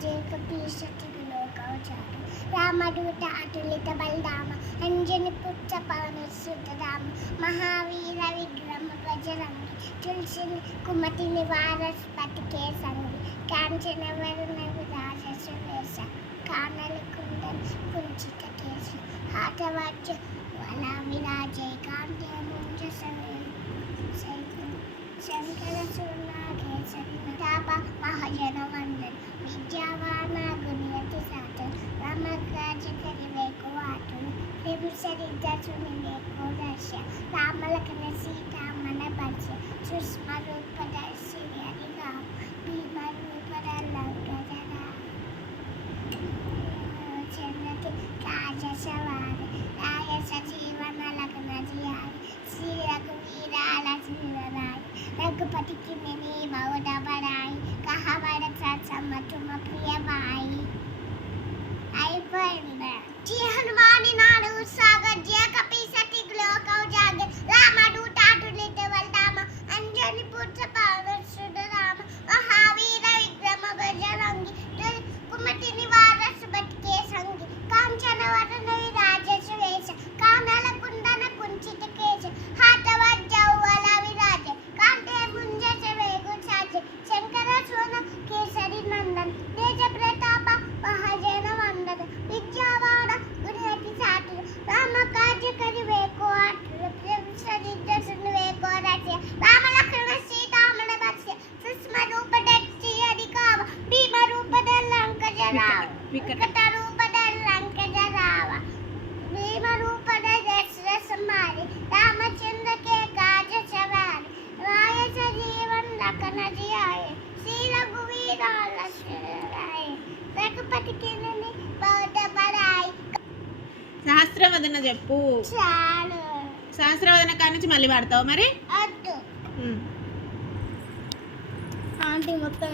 జేకపీషతిలో కౌచాడు రామదూత అతులిత బలరామ అంజని పుత్ర పవన సుతరామ మహావీర విక్రమ గజరంగి తులసిని కుమతి నివారస్పతి కేసంగి కాంచన వరుణ విరాజ సువేశ కానలి కుండల కుంచిత కేసు హాటవాచ్య వల విరాజయ కాంతి ముంజ శంకర సున్నా తాప ఆటును విభూషరిద్దుని వేకు దర్శ రామలకన సీతామన పరిచ సుష్మ రూపదర్శి అరిగా భీమ రూపద లంకజరా చంద్రకి రాజ సవారి రాయ లగ్న జియారి శ్రీ రఘువీరాల శ్రీరాయ రఘుపతికి మిని బౌడ అంజని వికట వికట రూపద లంకజ రావ భీమ రూపద దశరథ మారి రామచంద్ర కే కాజ సవారి రాయ సజీవన్ లఖన జియాయ శ్రీ రఘువీరాల శ్రీరాయ రఘుపతికి బౌద్ధ పడాయి సహస్రవదన చెప్పు. చాలు. సహస్రవదన కాడ నుంచి మళ్ళీ పాడతావు మరి? వద్దు. ఉమ్. ఆంటీ మొత్తం